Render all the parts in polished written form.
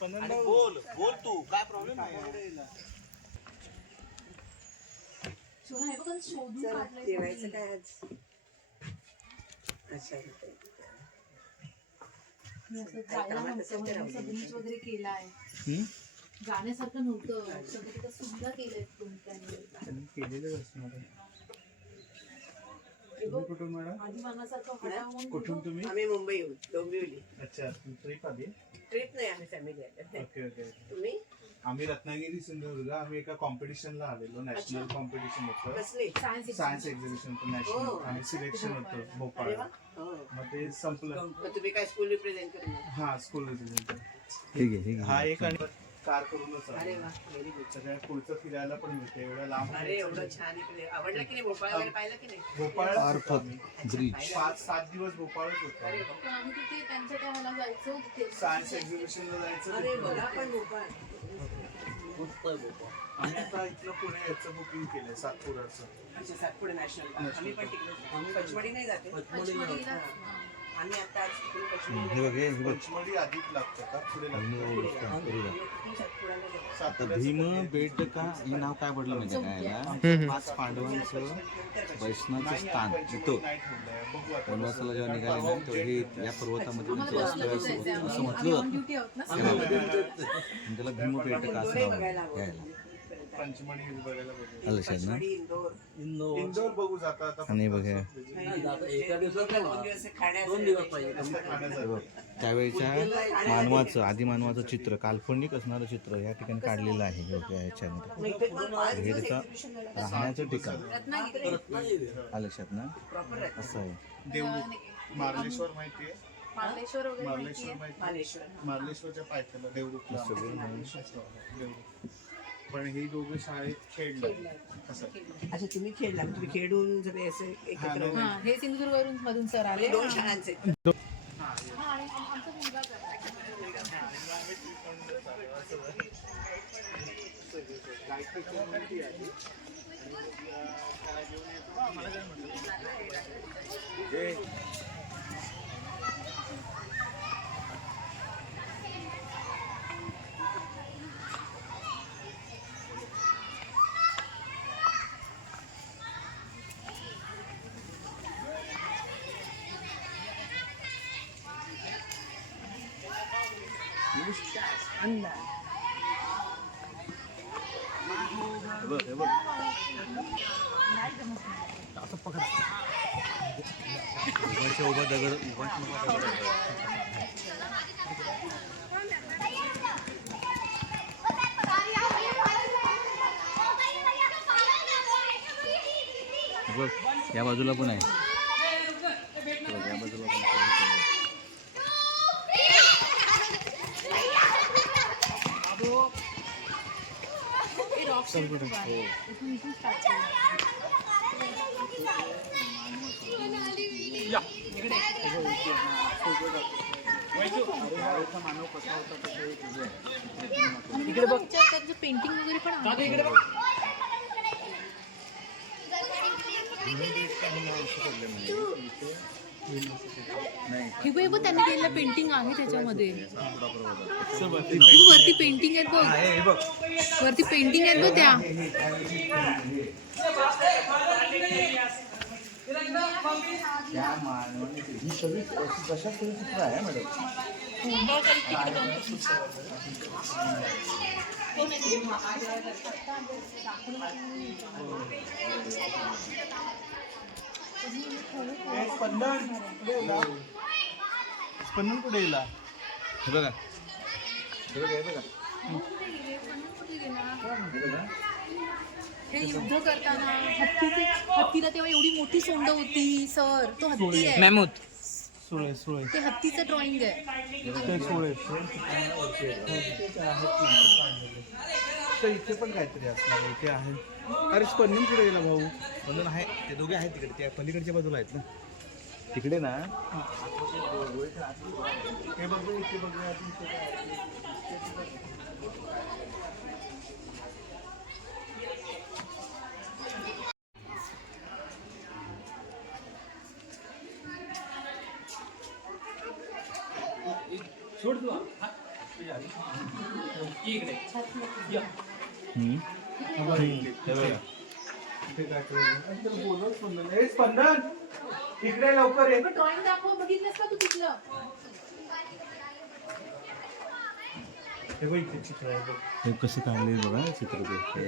बोल बोल तू काय प्रॉब्लेम आहे. जेवायचं काय आज? अच्छा बीच वगैरे केलाय, जाण्यासारखं नव्हतं सगळं सुद्धा केलंय केलेलं असणार. कुठून तुम्ही? आम्ही मुंबईहून डोंबिवली. अच्छा, ट्रिप आली? ट्रिप नाही, आम्ही फॅमिली आहे. Okay okay. तुम्ही? आम्ही रत्नागिरी सिंधुदुर्ग. आम्ही एका कॉम्पिटिशनला आलेलो. नॅशनल कॉम्पिटिशन होतं, कसले? सायन्स एक्झिबिशन नॅशनल, आणि सिलेक्शन होतं भोपाळ. मग ते संपलं. तुम्ही काय स्कूल रिप्रेझेंट करून? हा, स्कूल रिप्रेझेंट. ठीक आहे. हा एक आणि कार करूनच. अरे वा, व्हेरी गुड. सगळ्या पुढचं फिरायला पण मिळते एवढ्या लांब. अरे एवढं छान इकडे. आवडलं की नाही भोपाळ वगैरे? पाहिलं की नाही? भोपाळ ब्रिज 5-7 दिवस भोपाळच होतं. आम्ही तिथे त्यांच्या त्या ह्याला जायचो तिथे सायन्स एक्झिबिशनला जायचं. अरे बघा पण भोपाळ. आणि आता इथलं पुणे याचं बुकिंग केलंय, सातपुराचं. अच्छा, सातपुडा नॅशनल. आम्ही पण तिकडे पचमढी नाही जाते. आम्ही आता आज तिकडे पचमढी. पंचमढी आधीच लागतं का पुढे लागतं? आता भीम बेट का हे नाव काय पडलं माहिती काय याला? 5 पांडवांचं वैष्णवचं स्थान तिथं वनवासाला जेव्हा निघाले ना तेव्हा हे या पर्वतामध्ये त्यांचं वास्तव्य असं म्हटलं जातं. त्याला भीम बेट का असं नाव घ्यायला. पंचमढी बघायला पाहिजे. आलं शायद ना. इंदोर बघू जाता आता. आणि बघा त्यावेळेच्या मानवाचं, आदिमानवाचं चित्र, काल्पनिक असणारं चित्र या ठिकाणी काढलेलं आहे ह्याच्यामध्ये. हे त्याचं राहण्याचं ठिकाण आलं लक्षात ना. असं आहे. देवरुख, मार्लेश्वर माहितीये? मार्लेश्वर वगैरे मार्लेश्वर माहिती? मार्लेश्वरच्या पायथ्याला देवरुखला देवरुख. पण हे दोघे शाळेत खेळले. अच्छा, तुम्ही खेळला. तुम्ही खेळून सगळे असे एकत्र. हे सिंधुदुर्ग मधून सर आले. 2 शाळांचे. आणि आमचा मुलगा उभा दगड उभा बघ, या बाजूला पण आहे. या बाजूला पण इकडे बघ, त्यांचं पेंटिंग वगैरे पण आहे. हे बघ, त्यांनी केलेलं पेंटिंग आहे त्याच्यामध्ये. वरती पेंटिंग आहेत बघ, वरती पेंटिंग आहेत बघ त्या. ही सगळी कशा चित्र आहे मॅडम? स्पंदन कुठे गेला? हे बघा, हे बघा, हे बघा. हे युद्ध करताना हत्तीला तेव्हा एवढी मोठी सोंड होती सर. तो हत्ती आहे. मॅमूथ. सुळे ते हत्तीचं ड्रॉइंग आहे. ते सुळे. तर इथे पण काहीतरी असणार. इथे आहे. अरे स्पंदन कुठे गेला भाऊ? स्पंदन आहे, ते दोघे आहेत तिकडे, त्या पलीकडच्या बाजूला आहेत ना. तिकडे ना हे बघ, इथे बघ. सोड तू. स्पंदन इकडे लवकर ये. ड्रॉइंग दाखव, बघितलंस का तू तिथलं? हे बघ इथे चित्र आहे बघ. हे कसं काढले बघा चित्र ते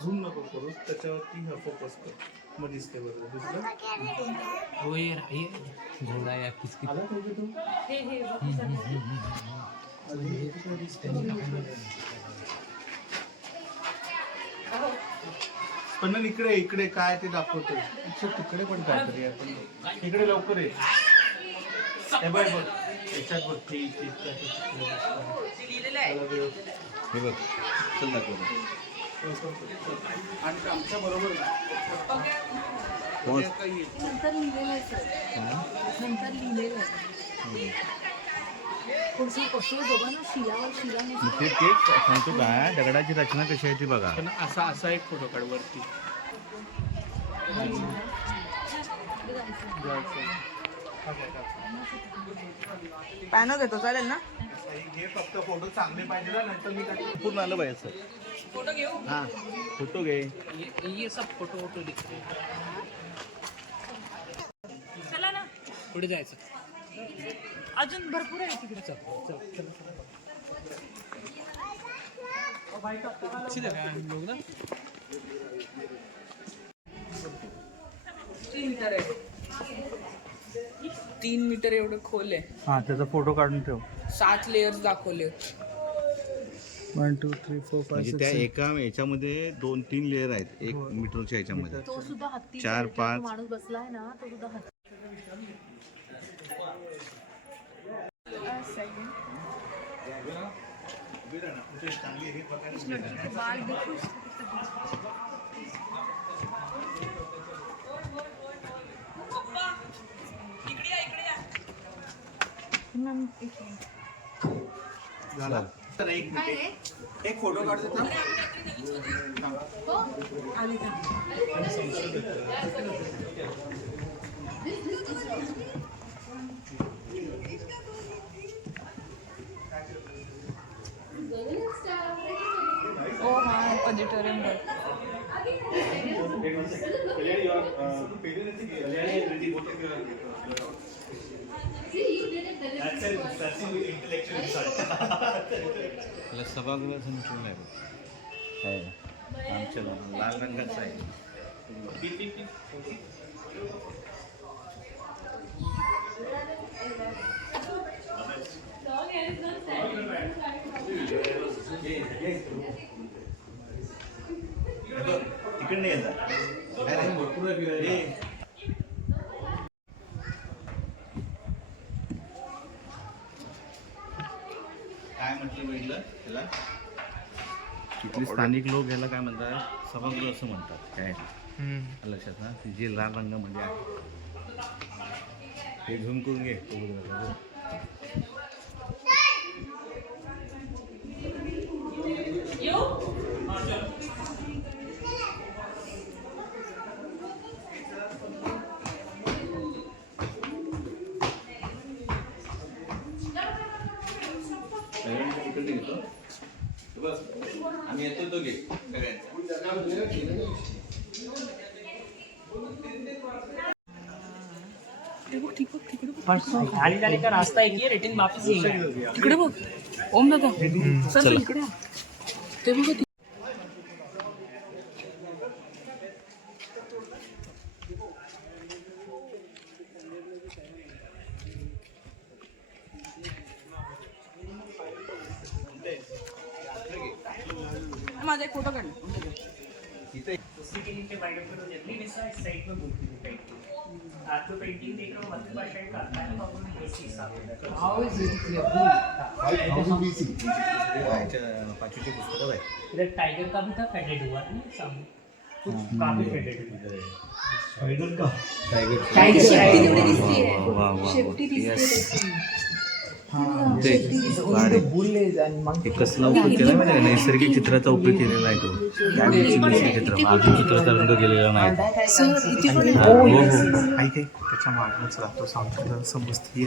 झूम नको करू, त्याच्यावरती हा फोकस कर, मग दिसते बरोबर. दिसलं? आला तुझे तू? पण इकडे इकडे काय ते दाखवतो. तिकडे पण काहीतरी आहे. इकडे लवकर ये. हे बघ बघ याच्यात बघ ते हे बघ चल दाखव आणि आमच्या बरोबर कोण नंतर लिहिलेलं आहे सर, नंतर लिहिलेलं आहे. पुढची कसं बघा ना, शिलावर शिला ते तेच सांगतो काय दगडाची रचना कशी आहे ती बघा. पण असा एक फोटो काढ वरती. पॅनच येतो चालेल ना. हे फक्त फोटो चांगले पाहिजे ना, नंतर मी काय पूर्ण आलं पाहिजे सर. फोटो घेऊ. हां फोटो घे. ये सब फोटो दिख रहे हैं. चला ना पुढे जायचं. अजून भरपूर आहे तिकडे. लोक ना 3 मीटर आहे. 3 मीटर एवढं खोल आहे. हां त्याचा फोटो काढून ठेव. 7 लेयर्स दाखवले. 1 2 3 4 5 म्हणजे त्या एका याच्यामध्ये 2-3 लेअर आहेत 1 मीटरच्या याच्यामध्ये. तो सुद्धा हत्ती 4-5 माणूस बसलाय ना, तो सुद्धा हत्ती. झाला तर एक काय रे? एक फोटो काढ देत ना. हो? आले का? ओ हां ऑडिटोरियम त्याला सभागृहाचं म्हटलं आहे आमच्या लाल रंगाचं आहे. तिकडे नाही येतात काय म्हटलं बघितलं त्याला. तिथले स्थानिक लोक ह्याला काय म्हणतात सभागृह असं म्हणतात. काय लक्षात ना जे लाल रंगामध्ये आहे हे झूम करून घे. तिकडे घेतो बस आम्ही येतो तो घे परसों आने जाने का रास्ता एक ही है. रिटर्न वापस ही है. तिकडे बघ ओम दादा चल इकडे ते बघ. माझा एक फोटो काढ. आपको पेंटिंग देख रहा हूँ मध्य भाषा का इस हिसाब से पाचवीचे पुस्तक आहे. इधर टाइगर का भी था फेडेड हुआ है सामने काफी फेडेड हुआ शेपटी तेवढी दिसतीये. शेपटी दिसते. ते झाड आहे. हे कसला उपयोग केला माहिती का? नैसर्गिक चित्राचा उपयोग केलेला आहे तो. त्या गोष्टी नैसर्गिक चित्र अजून चित्राचा रंग केलेला नाही. सर इथे पण हा, हो हो ऐक त्याच्या मागणंच राहतो सांगतो समजते.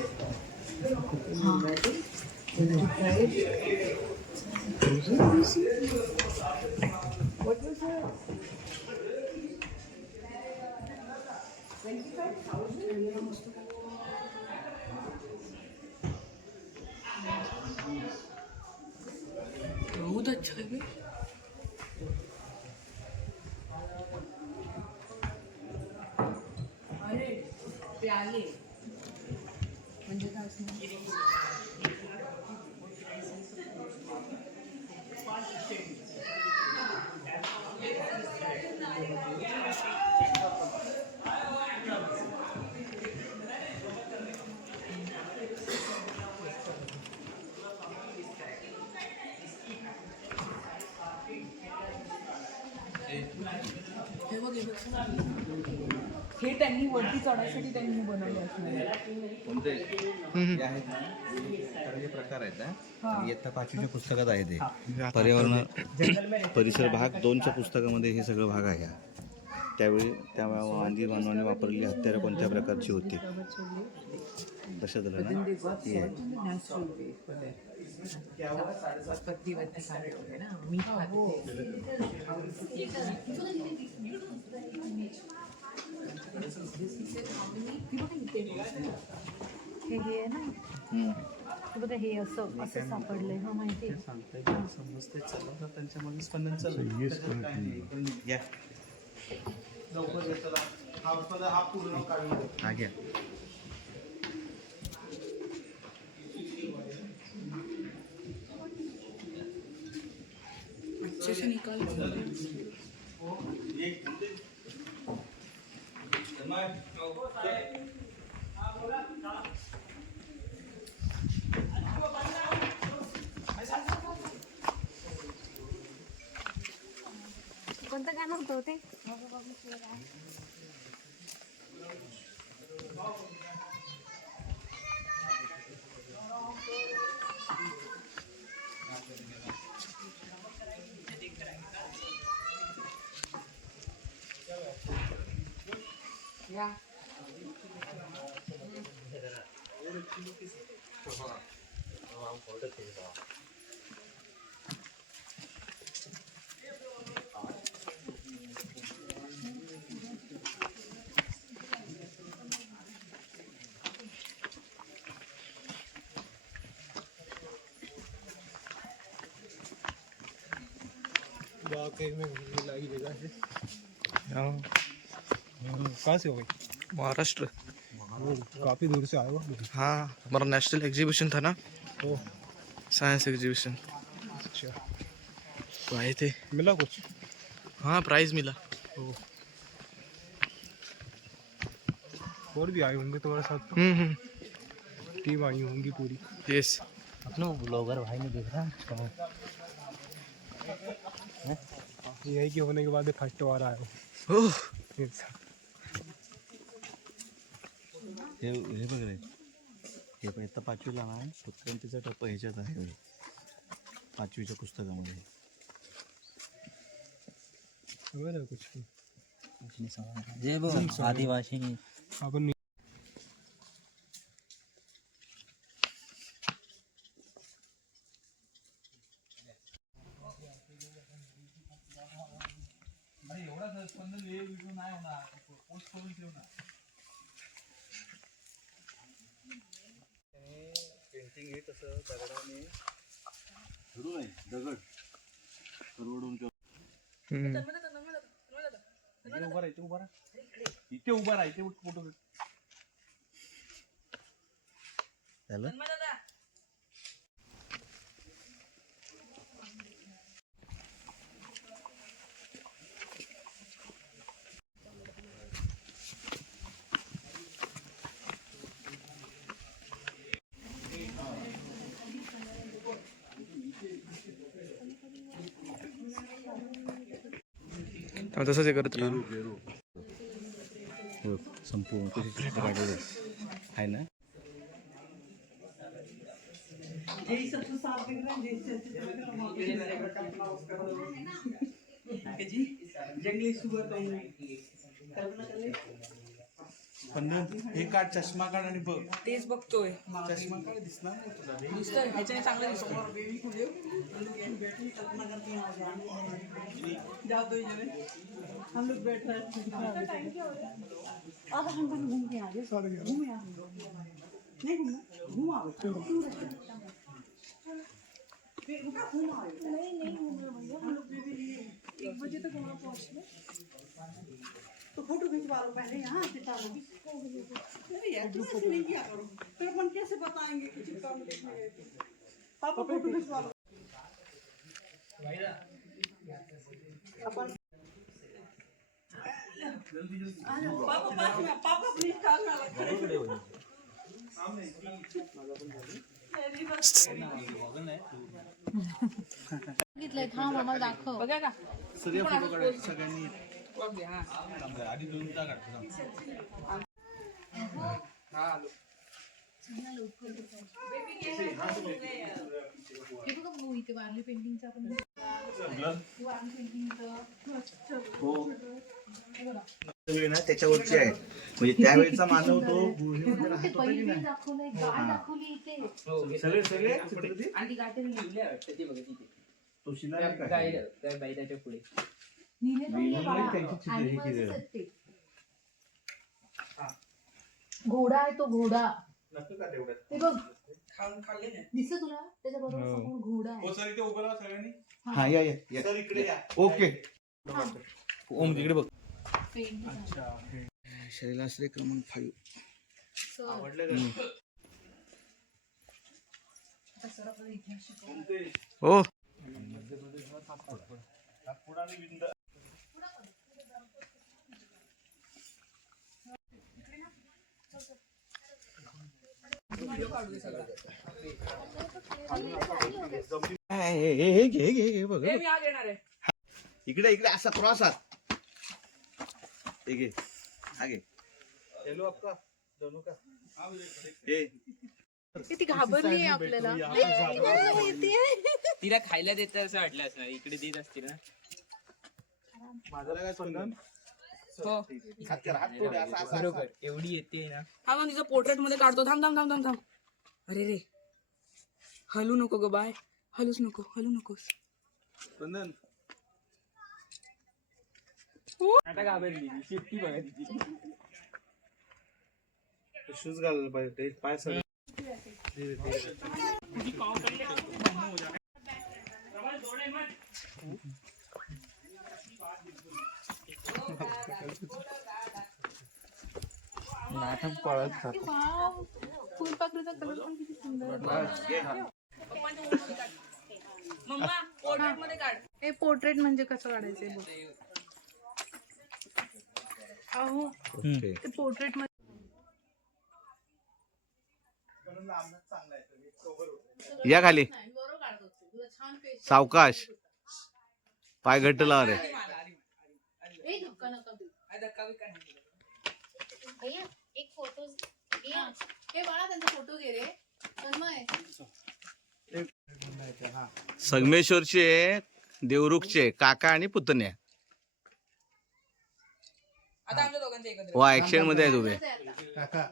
बहुत अच्छा है बे. प्याले म्हणजे काय असणार? हे बघ, हे बघ. हे त्यांनी वरती चढायसाठी त्यांनी बनवले असणार. कोणते हे आहेत ना, हे प्रकार आहेत ना. इयत्ता 5वीच्या पुस्तकात आहे ते. पर्यावरण परिसर भाग 2च्या पुस्तकामध्ये हे सगळं भाग आहे. त्यावेळी त्या मानवी मानवाने वापरलेली हत्यारं कोणत्या प्रकारची होती लक्षात आलं ना. हे आहे. हे आहे ना, हे बघा हे असं असं सापडलंय. हा माहिती आहे. समजते चला तर त्यांच्यामध्ये स्पंदन चालू या. हा पूर्ण काढून हा घ्या. अच्छे से निकाल. कोणतं गाणं होतं ते? कहाँ से हो भाई? महाराष्ट्र. काफी दूर से आए हो. हाँ, हमारा नेशनल एग्जीबिशन था ना, ओ, साइंस एग्जीबिशन, अच्छा. तो आए थे. मिला कुछ? हाँ, प्राइज मिला. और भी आए होंगे तुम्हारे साथ? टीम आई होंगी पूरी. यस. अपना ब्लॉगर भाई ने देख रहा यही के होने के बाद फर्स्ट बार आए हो. ओह, हे बघ रे, हे पण इयत्ता 5वीला ना उत्क्रांतीचा टप्पा ह्याच्यात आहे 5वीच्या पुस्तकामध्ये. कुछ जे बघ आदिवासी आपण पेंटिंग हे तसं दगडाने धरून आहे. दगड परवडून उभा राहा, उभा राहा. इथे उभा राहा, इथे फोटो झालं. तसंच हे करत राहा. संपूर्ण आहे ना. पण हे काढ, चष्मा काढ आणि बघ. तेच बघतोय. चष्मा काढ, दिसणार नाही तुला रे. दिसतोय ह्याच्याने चांगलं दिसतोय. बघितलंय, थांब आम्हाला दाखव. बघा का सूर्य फोटो काढायचे सगळ्यांनी. बघ दे, हा. आधी दोन काढतो. हे बघा भाऊ, इथे वारली पेंटिंगचं आपण त्याच्यावरची आहे म्हणजे त्यावेळेचा मानव तो ते पहिले दाखवलंय, गाय दाखवली इथे. सगळे चित्र दे. आणि ती गाठी लिहिल्या वाटतं ते बघा तिथे. तो शिलालेख आहे. त्या बैलाच्या पुढे लिहिले नाहीये बाळा. त्यांची चित्र हे Animals केलेलं. आहेत ते. घोडा आहे तो, घोडा. नक्की का तेवढ्यात? ते बघ, खाल्ले नाही. दिसत तुला त्याच्या बरोबर समोर घोडा आहे. हो सर, इथे उभं राहा सगळ्यांनी. हा या सर इकडे या. ओके ओम तिकडे बघ. पेंटिंग आहे. शैलाश्रय क्रमांक 5. सर, आवडलं का? आता सर आपल्याला इतिहास शिकवणार. हो हे घे बघ. मी आज येणार आहे. इकडे असा क्रॉस आत. हे घे, हा घे. हेलो आपका दोनों का. हे ती घाबरली आपल्याला. तिला खायला देत असं वाटलं असणार. इकडे देत असतील ना. माझं काय स्पंदन? हो बरोबर. बरोबर एवढी येते ना. हा मग तिचं पोर्ट्रेट मध्ये काढतो. थांब थांब थांब थांब थांब. अरे रे, हलू नको ग बाय. हलूच नको, हलू नकोस. स्पंदन. आता घाबरली शेपटी बघा तिची. शूज घालायला पाहिजे. ते पाय सर. नाटक पळत वाव, फुलपाखरूचा कलर पण किती सुंदर आहे. मम्मा पोर्ट्रेट मध्ये काढ. हे पोर्ट्रेट म्हणजे कसं काढायचंय बघ. अहो, ओके. ते पोर्ट्रेट मध्ये या खाली. सावकाश. पाय घट्ट लावा रे. ए, धक्का नका देऊ. भैया, एक फोटो घे. हे बाळा, त्यांचा फोटो घे रे. तन्मय. संगमेश्वरचे देवरुखचे काका आणि पुतण्या आता आमच्या दोघांचे एकत्र. वा ऍक्शन मध्ये आहेत उभे. काका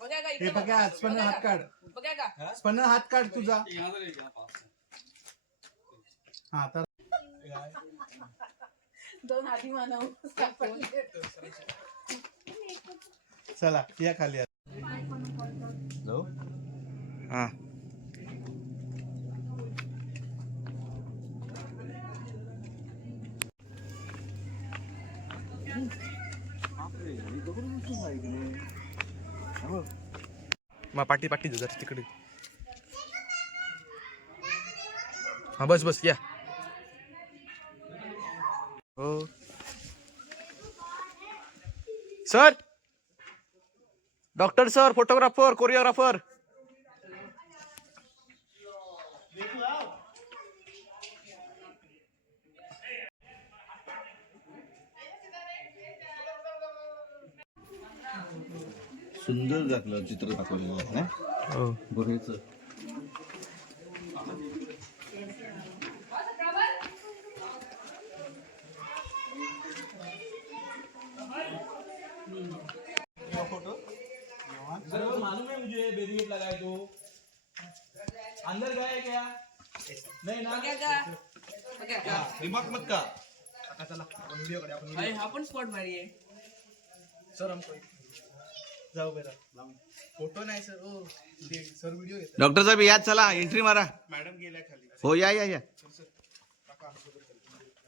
बघा का हे इकडे बघा, आज स्पंदन हात काढ. बघा का. स्पंदन हात काढ तुझा. हा तर दोन आधी मानव सापडले. चला या खाली. जाऊ. हा मग पाठी पाठी जरा तिकडे. हा बस बस या. हो sir. Doctor sir, photographer, choreographer. सुंदर दाखलं चित्र दाखवलेलं आहे ना हो गोरेचं. लगाए तो अंदर गए क्या नहीं ना रिमोट मत का आता चला आपण व्हिडिओ कडे आपण अरे हा पण स्पॉट भारी आहे. सर हमको जाओ बेटा फोटो नाही सर ओ सर व्हिडिओ घेतात. डॉक्टर साहेब याद चला एंट्री मारा. मॅडम गेल्या खाली हो या या या.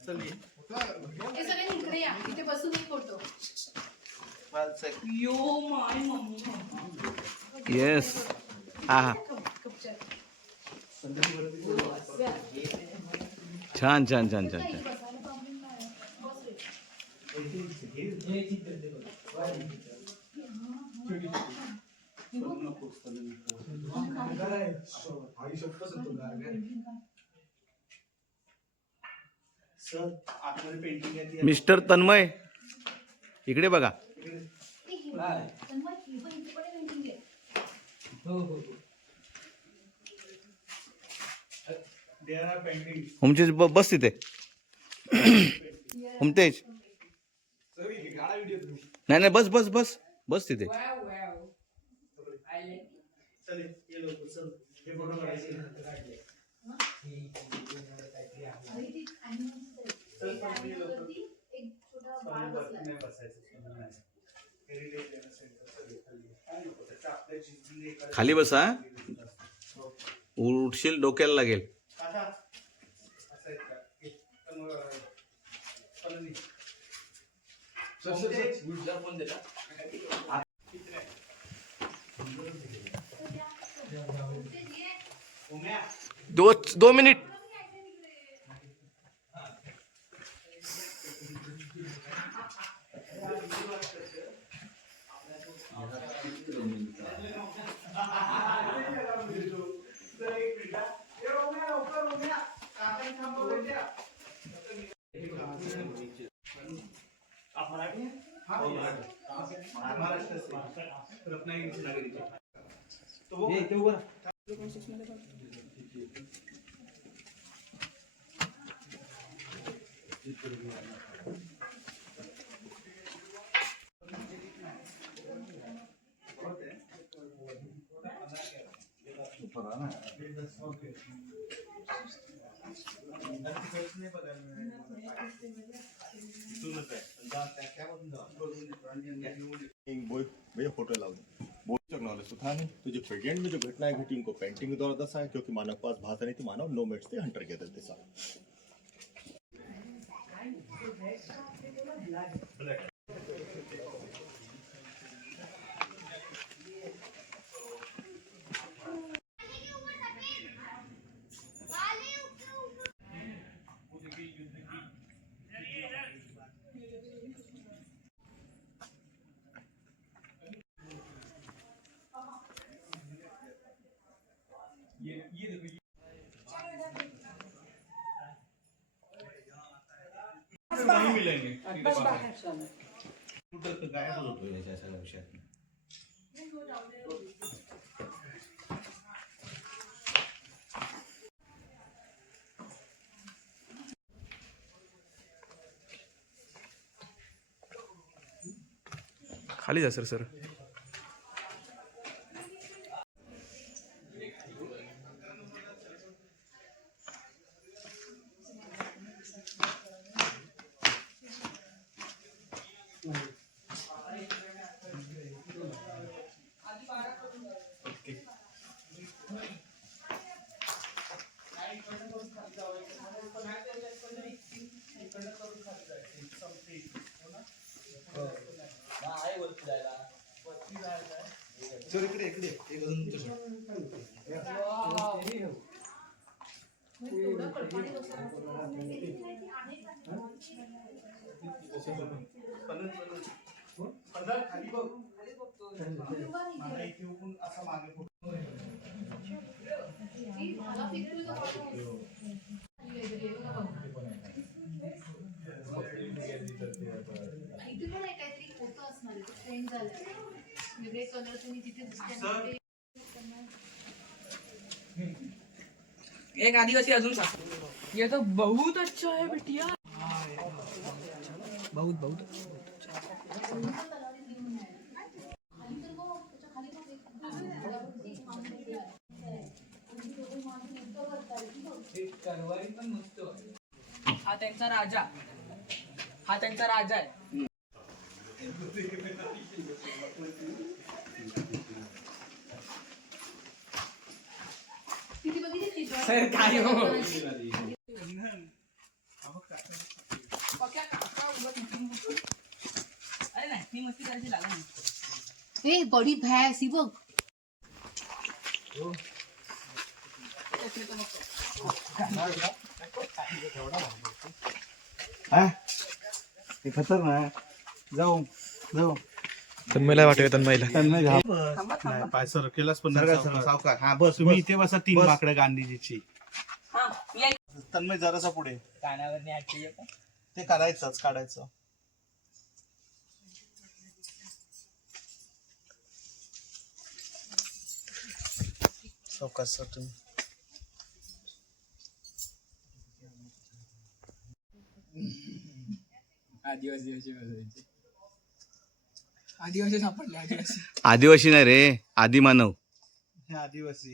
चल ये हे सगळे इकडे या, इथे बसून एक photo. Yo my mummy. Yes. हा हा. छान छान छान छान छान. सर आतमध्ये पेंटिंग आहे ती मिस्टर तन्मय इकडे बघा. देयर आर पेंटिंग होमचेच बस तिथे. होमतेज नाही नाही बस बस बस बस तिथे. चल ये लोक सर हे फोटो काढायचे खाली बसा. उठशील डोक्याला लागेल. दो मिनिट. रत्नागिरीची नागरिक भैया फोटो लाओ बोल नॉलेज तो था नहीं तो जो प्रेजेंट में जो घटनाएं घटी उनको पेंटिंग के द्वारा दर्शाया क्योंकि मानव पास भाषा नहीं थी मानव नोमैड्स थे हंटर कहते थे साहब. नहीं मिलेंगे गायब होतो याच्या सगळ्या विषयात. खाली जा सर सर. सर इकडे इकडे एक अजून तसं खाली बघ मला इथे उभून असा मागे फोटो एक आदिवासी अजून ये तो बहुत अच्छा है बिटिया. बहुत बहुत अच्छा. हा त्यांचा राजा आहे. किती बघितली सर काय हो अरे नाही मी मस्ती करायची लागला नाही. ए बडी भॅस ही बघ. खतरनाक जाऊ जाऊ तन्मयला वाटत तन्मयला नाही पाय सर केलाच पण सावकार. हा बस तुम्ही इथे बसा. 3 माकडं गांधीजीची. हा मी ऐक तन्मय जरासा पुढे कानावर नाही आठवली का? ते काढायचं सावकाश सर तुम्ही. आदिवासी सापडले आदिवासी. आदिवासी नाही रे, आदिमानव. हे आदिवासी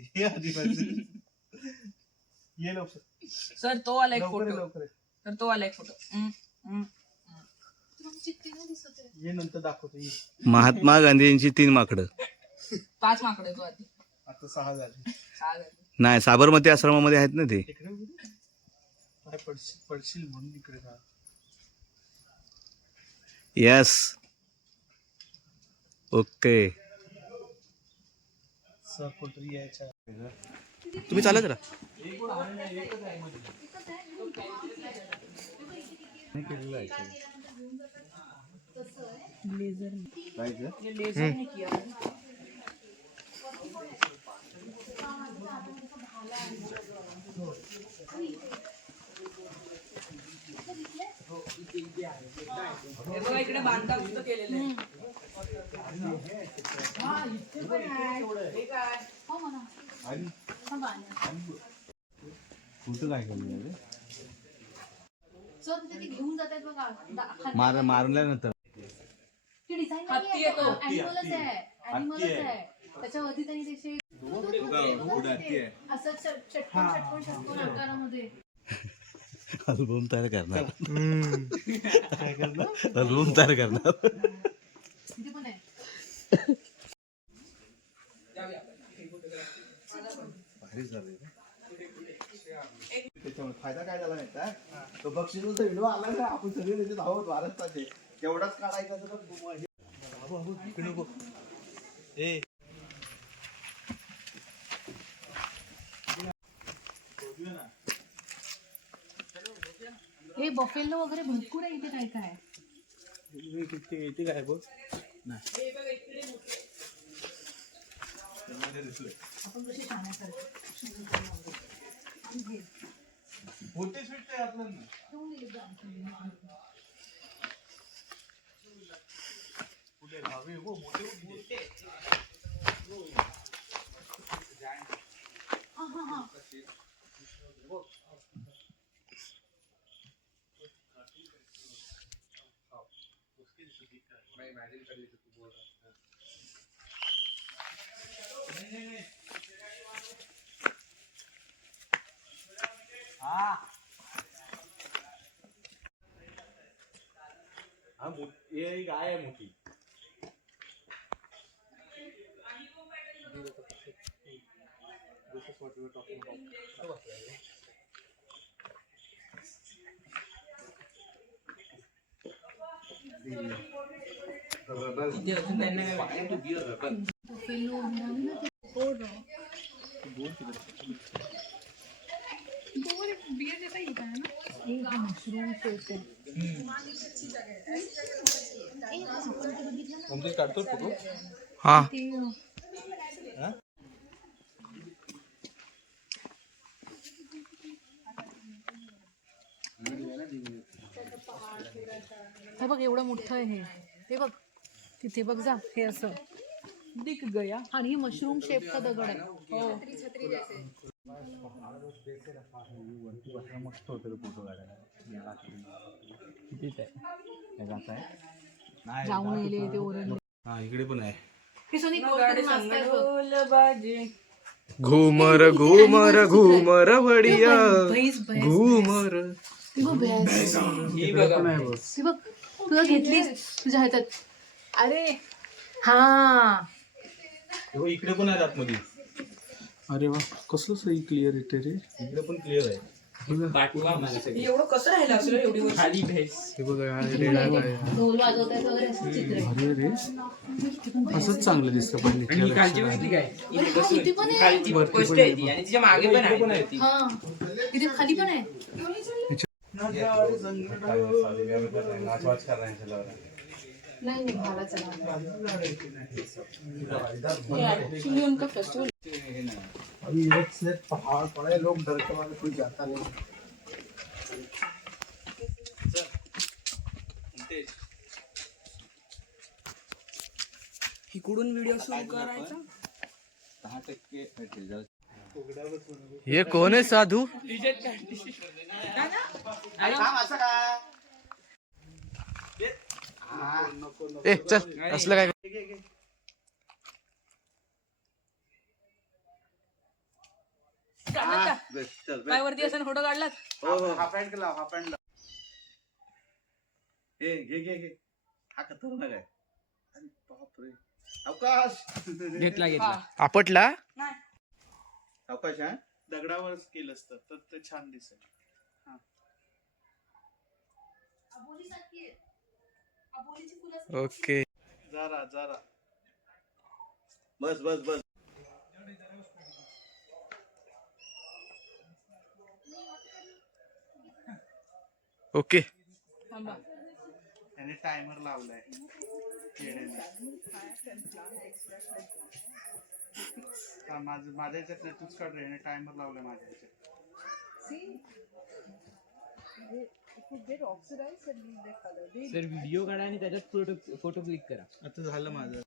ये लवकर सर तो आला एक लवकर फोटो. लवकर तर तो आला एक फोटो. ये नंतर दाखवतो ये. महात्मा गांधींची 3 माकडं. 5 माकडे तो आधी. आता 6 झाले. 6 झाले. नाही, साबरमती आश्रमामध्ये आहेत ना ते. इकडे काय पडशील म्हणून इकडे जा. Yes, okay. सर कोणतरी यायच्या. तुम्ही चालत राहा. हे बघा इकडे बांधकाम सुद्धा केलेलं आहे. कुठं काय केलं सर तिथे ते घेऊन जातात बघा. मारल्यानंतर ती डिझाईन हत्ती येतो. ॲनिमलच आहे. त्याच्यावरती त्यांनी त्याचे असं षटकोन आकारामध्ये अल्बम तयार करणार. अल्बम तयार करणार. तिथे पण आहे. त्याच्यामुळे फायदा काय झाला माहिती आहे? तो बक्षिसाचा व्हिडिओ आला ना, आपण सगळे त्याच्यात आहोत महाराष्ट्राचे. तेवढाच काढायचा तर ए हे बफेलो वगैरे भरपूर आहे इथे. काय काय इथे काय बघ. आपण कसे खाण्यासारखे होते स्वीट ते आपलं ना. कुठे हवे हो मोठे. ये गाय आहे मोठी. इथे अजून त्यांना बफेलो बियर जैसा ही है ना. मशरूम शेप आहे. काढतो फोटो. हा हे बघ एवढं मोठं आहे हे. हे बघ तिथे बघ जा. हे असं दिख गया. आणि हे मशरूम शेपचा दगड आहे. हो मस्त होतं फोटो काढायला. कितीच आहे. जाऊन येले ते ओरडले. हा, इकडे पण आहे. हे सोनी गाडी कोण संगल बाजी घुमर घुमर घुमर बढिया भैस भैस घुमर. ती बघ भैस ती बघ तुला घेतलीस तुझ्या हातात. अरे हा इकडे पण आहे आतमध्ये. अरे वा कसलं सही क्लिअर येते रे. इकडे पण क्लिअर आहे. एवढं कसं राहिलं असं एवढी वर्ष खाली भेस. हे बघा हा रेडा काय. ढोल वाजवतायत वगैरे असं चित्र आहे. अरे रे असंच चांगलं दिसतं पण आणि कालची बघितली काय अरे हा, इथे पण आहे. कालची पोस्ट आहे ती आणि तिच्या मागे पण आहे ती. हा इथे खाली पण आहे. नाही नाही भावा चला ऍक्च्युली उनका फेस्टिवल अभी एक से पहाड़ पड़े लोग डर के मारे कोई जाता नहीं. इकडून व्हिडिओ सुरू करायचा. 10% result. हे कोण आहे साधू. ए चल असलं काय. काय वरती असं फोटो काढलात. हा पॅन्ट लाव, हा पॅन्ट लाव. घे हा खतरनाक आहे. अरे बापरे. अवकाश घेतला आपटला. अवकाश आहे. दगडावरच केलं असतं तर ते छान दिसेल. ओके. जरा जरा बस ओके. त्याने टायमर लावलाय येण्याने. माझ्या याच्यात नाही तूच काढ रे. याने टायमर लावलाय माझ्या याच्यात. सर व्हिडिओ काढा आणि त्याच्यात फोटो क्लिक करा. आता झालं माझं.